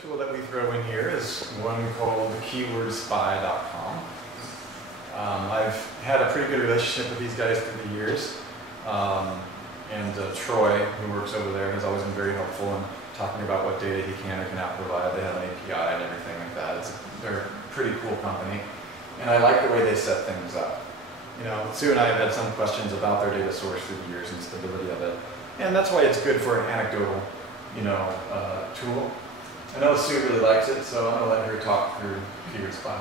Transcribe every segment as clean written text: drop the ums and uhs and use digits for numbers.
tool that we throw in here is one called keywordspy.com. I've had a pretty good relationship with these guys through the years. Troy, who works over there, has always been very helpful in talking about what data he can or cannot provide. They have an API and everything like that. They're a pretty cool company. And I like the way they set things up. You know, Sue and I have had some questions about their data source through the years and stability of it. And that's why it's good for an anecdotal, tool. I know Sue really likes it, so I'm going to let her talk through Keyword Spy.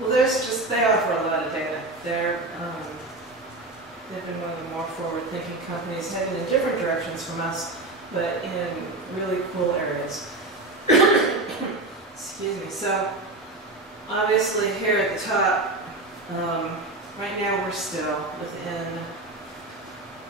Well, they offer a lot of data. They've been one of the more forward-thinking companies, heading in different directions from us, but in really cool areas. Excuse me. So, obviously, here at the top, right now we're still within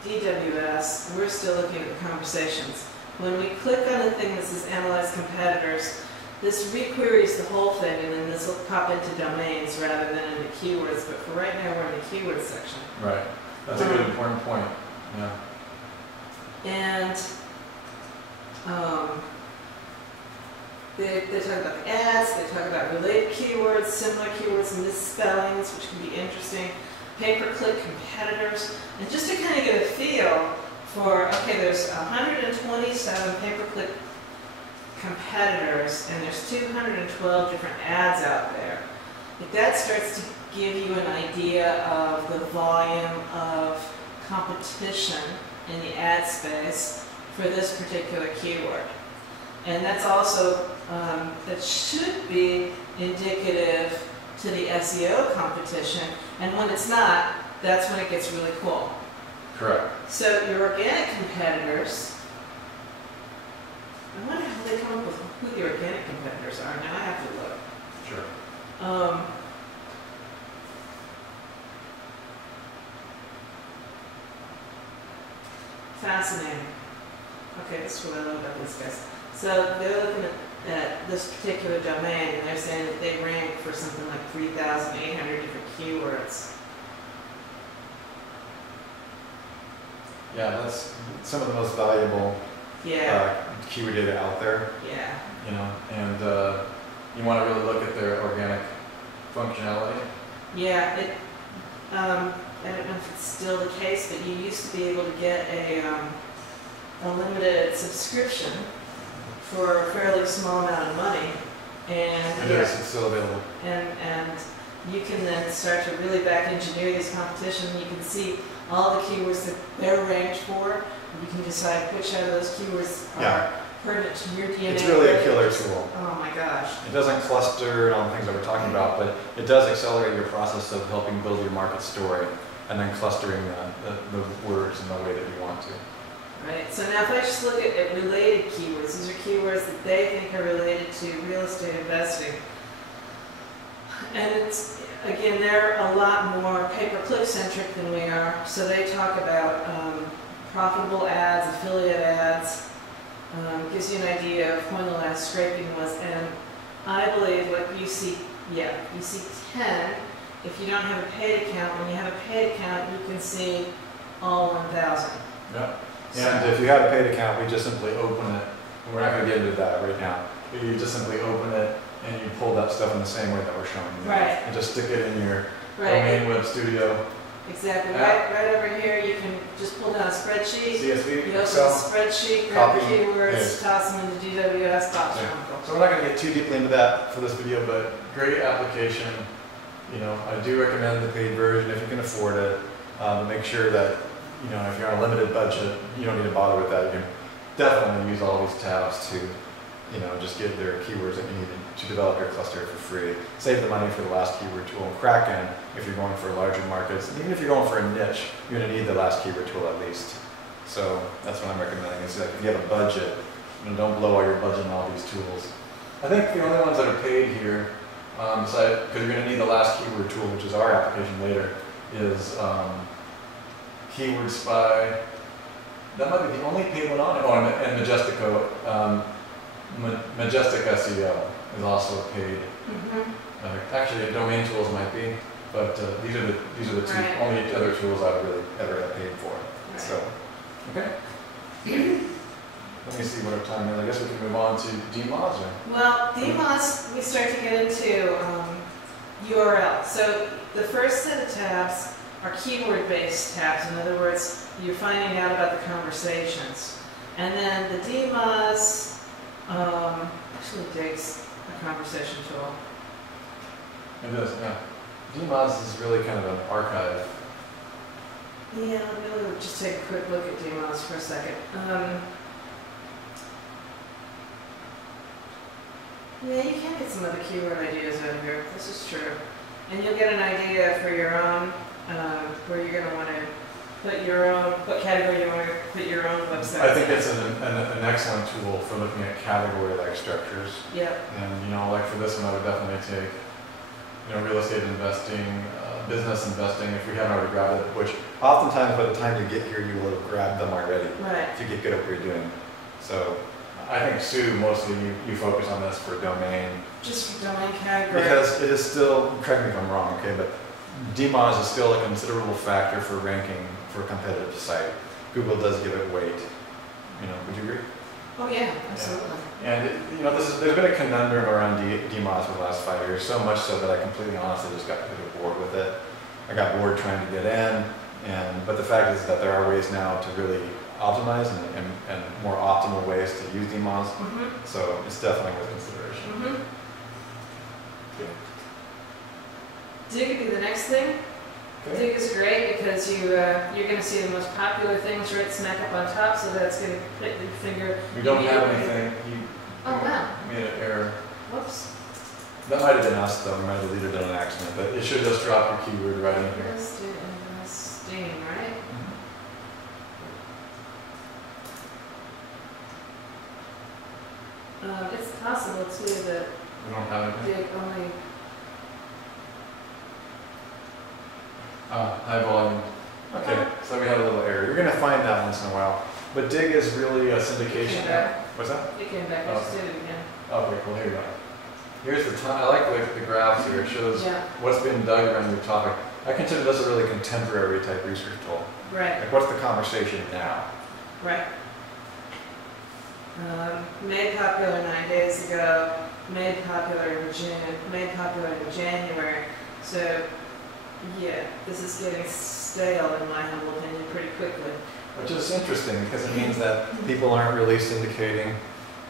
DWS. We're still looking at the conversations. When we click on the thing that says Analyze Competitors, this requeries the whole thing, and then this will pop into domains rather than into keywords. But for right now, we're in the keywords section. Right. That's a good important point. Yeah. And they talk about the ads, they talk about related keywords, similar keywords, misspellings, which can be interesting, pay-per-click competitors, and just to kind of get a feel for, okay, there's 127 pay-per-click competitors, and there's 212 different ads out there. If that starts to give you an idea of the volume of competition in the ad space for this particular keyword. And that's also, that should be indicative to the SEO competition, and when it's not, that's when it gets really cool. Correct. So your organic competitors, I wonder how they come up with who the organic competitors are. Now I have to look. Sure. Fascinating. Okay, this is what I love about these guys. So they're looking at this particular domain, and they're saying that they rank for something like 3,800 different keywords. Yeah, that's some of the most valuable keyword data out there. Yeah. You know, and you want to really look at their organic functionality. Yeah, I don't know if it's still the case, but you used to be able to get a limited subscription for a fairly small amount of money, and it's still available. And you can then start to really back engineer these competition. You can see all the keywords that they're ranked for. You can decide which out of those keywords are pertinent to your DNA. It's really a killer tool. Oh my gosh. It doesn't cluster and all the things that we're talking about, but it does accelerate your process of helping build your market story and then clustering the words in the way that you want to. Right. So now if I just look at related keywords, these are keywords that they think are related to real estate investing. And it's, again, they're a lot more pay-per-click centric than we are. So they talk about profitable ads, affiliate ads, gives you an idea of when the last scraping was. And I believe what you see, you see 10. If you don't have a paid account, when you have a paid account, you can see all 1,000. Yeah. And if you have a paid account, we just simply open it. And we're not going to get into that right now. But you just simply open it and you pull that stuff in the same way that we're showing you. Right. And just stick it in your domain web studio. Exactly. Right over here, you can just pull down a spreadsheet. CSV, you open Excel, a spreadsheet, grab copy, keywords, toss them into DWS, pop them. So we're not going to get too deeply into that for this video, but great application. You know, I do recommend the paid version if you can afford it. Make sure that, you know, if you're on a limited budget, you don't need to bother with that. You can definitely use all these tabs to, you know, just get their keywords that you need to develop your cluster for free. Save the money for the last keyword tool. And Kraken, if you're going for larger markets, and even if you're going for a niche, you're going to need the last keyword tool at least. So that's what I'm recommending. Is that if you have a budget, you know, don't blow all your budget on all these tools. I think the only ones that are paid here, because you're going to need the last keyword tool, which is our application later, is Keyword Spy. That might be the only paid one on it. Oh, and Majestico. Majestic SEO is also paid. Actually, domain tools might be, but these are the two only other tools I've really ever had paid for. Right. So, okay. let me see what our time is. I guess we can move on to DMOZ. Well, DMOZ, we start to get into URL. So the first set of tabs are keyword-based tabs. In other words, you're finding out about the conversations. And then the DMOZ actually takes a conversation tool. It does, yeah. DMOZ is really kind of an archive. Yeah, let me just take a quick look at DMOZ for a second. Yeah, you can get some other keyword ideas out of here. This is true. And you'll get an idea for your own, where you're going to want to put your own, what category you want to put your own website. I think it's an excellent tool for looking at category-like structures. Yep. And, you know, like for this one, I would definitely take, you know, real estate investing, business investing, if we haven't already grabbed it, which oftentimes by the time you get here, you will have grabbed them already. Right. If you get good at what you're doing. So I think, Sue, mostly you focus on this for domain. Just for domain category. Because it is still, correct me if I'm wrong, okay, but DMOZ is still a considerable factor for ranking for a competitive site. Google does give it weight. You know, would you agree? Oh yeah, absolutely. Yeah. And you know, there's been a conundrum around DMOZ for the last 5 years, so much so that I completely honestly just got bored with it. I got bored trying to get in, but the fact is that there are ways now to really optimize and more optimal ways to use DMOZ. Mm-hmm. So it's definitely worth consideration. Mm-hmm. Okay. Dig would be the next thing. Okay. Dig is great because you're going to see the most popular things right smack up on top, so that's going to hit your finger. We don't have anything. Oh wow. Made an error. Whoops. That might have been us though. We might have deleted it on accident, but it should just drop your keyword right in here. Invested investing, right? It's possible too that We don't have anything. Dig only. High volume. Okay, so we had a little error. You're going to find that once in a while. But Dig is really a syndication. What's that? It came back. I just did it again. Okay, cool. Here you go. Here's the time. I like the graphs here. It shows what's been dug around your topic. I consider this a really contemporary type research tool. Right. Like, what's the conversation now? Right. Made popular 9 days ago. Made popular in June. Made popular in January. So, yeah, this is getting stale in my humble opinion pretty quickly. Which is interesting because it means that people aren't really syndicating.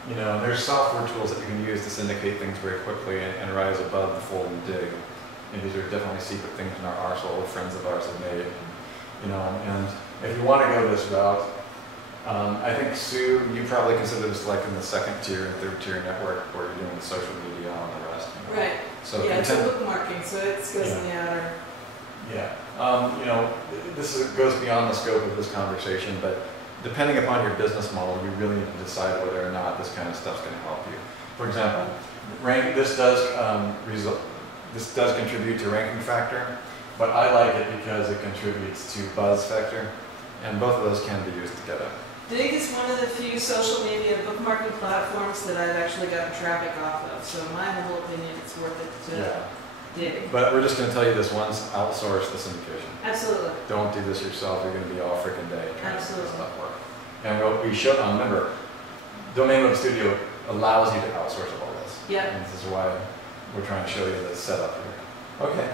You know, there's software tools that you can use to syndicate things very quickly and rise above the fold and dig. And these are definitely secret things in our arsenal that friends of ours have made. You know, and if you want to go this route, I think, Sue, you probably consider this like in the second tier and third tier network where you're doing the social media and the rest. You know? Right. So yeah, it's a bookmarking, so it goes in the outer. Yeah. You know, goes beyond the scope of this conversation, but depending upon your business model, you really need to decide whether or not this kind of stuff is going to help you. For example, this does contribute to ranking factor, but I like it because it contributes to buzz factor, and both of those can be used together. Dig is one of the few social media bookmarking platforms that I've actually gotten traffic off of, so in my humble opinion, it's worth it to dig. But we're just going to tell you this once, outsource the syndication. Absolutely. Don't do this yourself, you're going to be all freaking day trying to make this stuff work. And we show, remember, Domain Web Studio allows you to outsource all this. Yeah. And this is why we're trying to show you the setup here. Okay.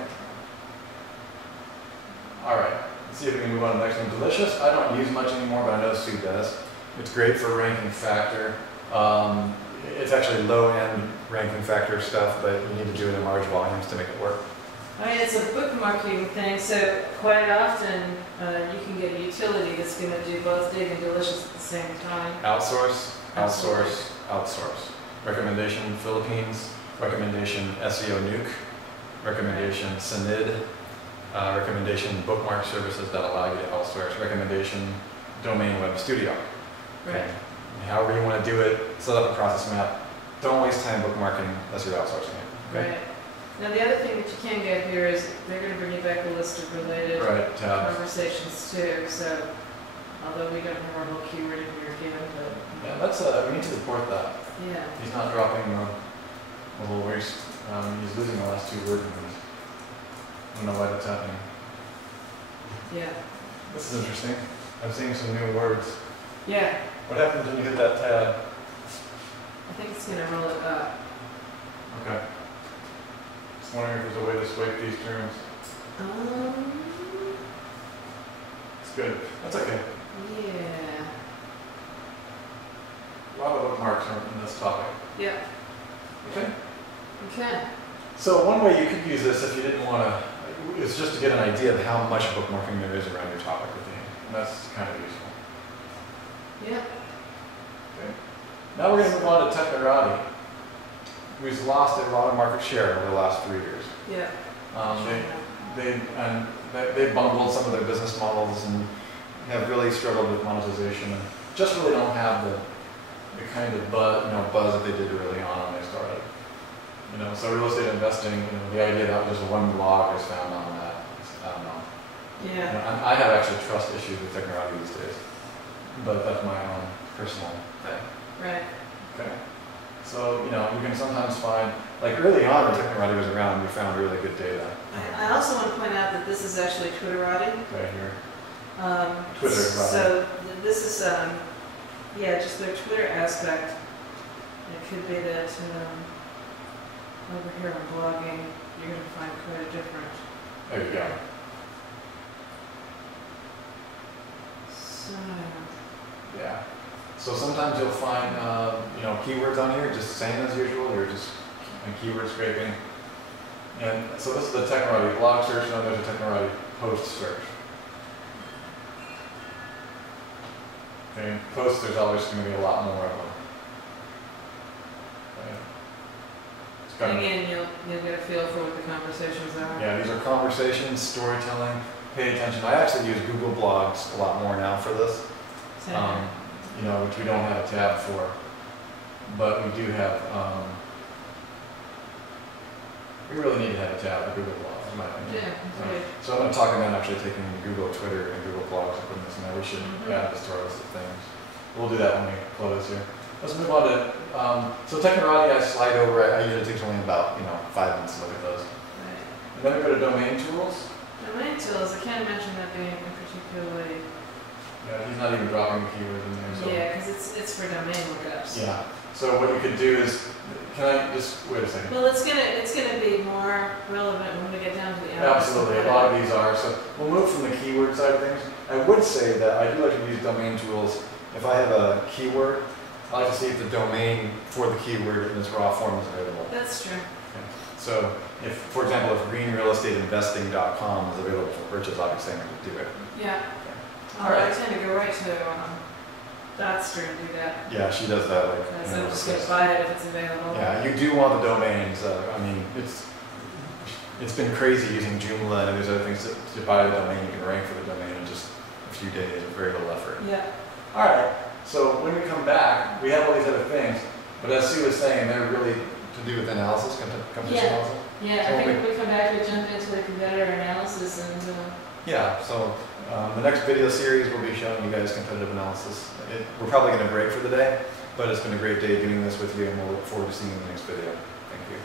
All right. Let's see if we can move on to the next one. Delicious, I don't use much anymore, but I know Sue does. It's great for ranking factor. It's actually low-end ranking factor stuff, but you need to do it in large volumes to make it work. I mean, it's a bookmarking thing, so quite often you can get a utility that's going to do both Dig and Delicious at the same time. Outsource, outsource, outsource. Recommendation Philippines, recommendation SEO Nuke, recommendation Synid, recommendation bookmark services that allow you to outsource, recommendation Domain Web Studio. Right. However you want to do it, set up a process map. Don't waste time bookmarking unless you're outsourcing it. Okay? Right. Now the other thing that you can get here is they're going to bring you back a list of related conversations too. So although we don't have our whole keyword in here again, but yeah, that's we need to report that. Yeah. He's not dropping a little waste. He's losing the last 2 word names. I don't know why that's happening. Yeah. This is interesting. I'm seeing some new words. Yeah, What happens when you hit that tab? I think it's gonna roll it up. Okay. Just wondering if there's a way to swipe these terms. It's good. That's okay. Yeah. A lot of bookmarks are in this topic. Yeah. Okay. Okay. So one way you could use this if you didn't want to, is just to get an idea of how much bookmarking there is around your topic with you. And that's kind of useful. Yeah. Okay. Now we're going to move on to Technorati, who's lost a lot of market share over the last 3 years. Yeah. They bungled some of their business models and have really struggled with monetization and just really don't have the kind of buzz that they did early on when they started. So real estate investing, the idea that just one blog is found on that, I don't know. Yeah. I have actually trust issues with Technorati these days, but that's my own personal thing. Right. Okay. So, you can sometimes find, like early on when Technorati was around, we found really good data. I also want to point out that this is actually Twitterati. Right here. Twitter. So this is, just their Twitter aspect. It could be that over here on blogging, you're going to find quite a different. There you go. So. Yeah. So sometimes you'll find, keywords on here just same as usual. You're just keyword scraping. And so this is the Technorati blog search, and there's a Technorati post search. Okay, posts, there's always going to be a lot more of them. Okay. It's kind of, Again, you'll get a feel for what the conversations are. yeah, these are conversations, storytelling. Pay attention. I actually use Google Blogs a lot more now for this. Which we don't have a tab for, but we do have. We really need to have a tab for Google Blogs, in my opinion. Yeah, right. So I'm going to talk about actually taking Google Twitter and Google Blogs and putting this in there. We should add this to our list of things. We'll do that when we close here. Let's move on to, so Technorati, I slide over. I usually take only about 5 minutes to look at those. Right. And then we go to domain tools. Domain tools, I can't imagine that being particularly. Yeah, he's not even dropping the keywords in there. So. Yeah, because it's for domain lookups. Yeah. So what you could do is, can I just wait a second? Well, it's gonna be more relevant when we get down to the hours. Absolutely, a lot of these are. So we'll move from the keyword side of things. I would say that I do like to use domain tools. If I have a keyword, I like to see if the domain for the keyword in its raw form is available. That's true. Okay. So if, for example, if greenrealestateinvesting.com is available for purchase, obviously I'm going to do it. Yeah. All right. I tend to go right to Dotster and do that. Yeah, she does that. Because I'm just going to buy it if it's available. Yeah, you do want the domains. It's been crazy using Joomla and there's other things to buy the domain. You can rank for the domain in just a few days with very little effort. Yeah. All right. So when we come back, we have all these other things, but as Sue was saying, they're really to do with analysis, competition analysis. Yeah, So I think we come back to jump into the competitor analysis and. Yeah. So the next video series will be showing you guys competitive analysis. We're probably going to break for the day, but it's been a great day doing this with you, and we'll look forward to seeing you in the next video. Thank you.